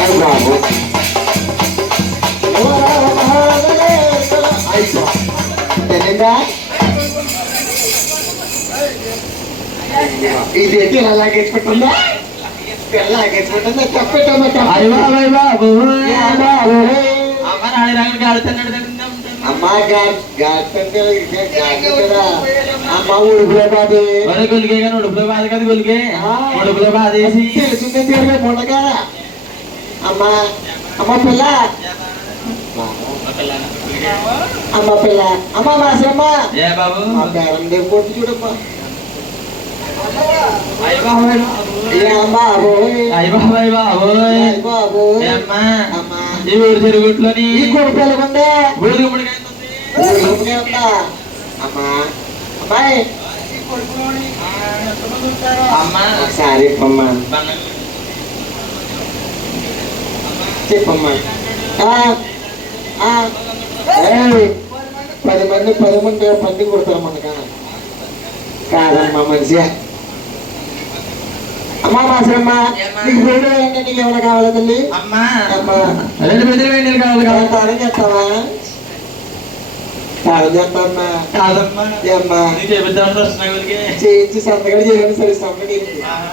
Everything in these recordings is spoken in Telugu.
అయ్యి బాబు తెలియదా ఇది ఏంటి ఇలా లాగేసుకుంటుందా లాగేసుకుంటుందా చెప్పేటమ్మా అమ్మా గాడుతుంటే అమ్మ ఉడుపులో బాధే గొలిగే కానీ ఉడుపులో బాధ కదా గొలిగే ఉడుపులో బాధ వేసి తెలిసిందే తీరలే ఉండగా అమ్మా అమ్మ పిల్ల అమ్మ పిల్ల అమ్మ మాసమ్మ ఏ బాబు మా పేరం దేవు కొట్టు చూడమ్మా ఈ ఊరు చెరుగుట్లోని కొడుకులకుండే ఉందా అమ్మా అమ్మాయి అమ్మా ఒకసారి చెప్పమ్మా చెప్పమ్మా 10 మంది పంది కొడతారు మనకా కాదమ్మా మంచిగా అమ్మా మాసరమ్మ నీకు వేడి అంటే నీకు ఏమైనా కావాలా తల్లి అమ్మా అమ్మా 2 పెద్దలు వేడి కావాలి కదా తారం చేస్తావా తారం చేస్తావమ్మా కాదమ్మా అమ్మా చేయించి సంతకాలు చేయాలని సరే సంతకం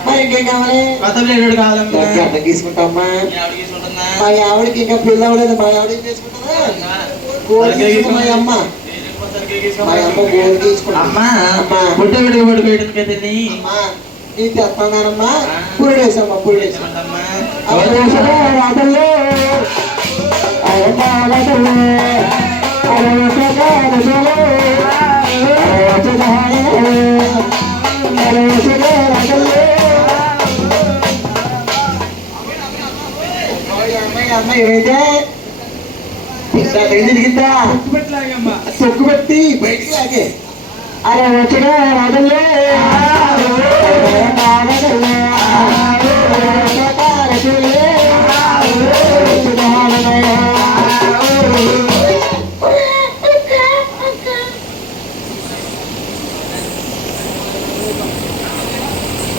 మరి ఇంకేం కావాలి కాదమ్మా అర్థం తీసుకుంటామ్మా మా ఆవిడకి ఇంకా పిల్ల అవ్వలేదు మా ఆవిడ ఏం చేసుకుంటుందా మా అమ్మ మా అమ్మ గోలు తీసుకుంటా అమ్మా పుట్ట విడిగా పడిపోయడం కదండి అమ్మా నేను తెస్తున్నానమ్మా పురుడేసమ్మా పురుడేసమ్మా అమ్మాయి ఏమైతే తిరిగిందా తొక్కు పెట్టి బయటికి లాగే అరే వచ్చగా రాదల్లే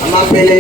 అమ్మ పెళ్ళి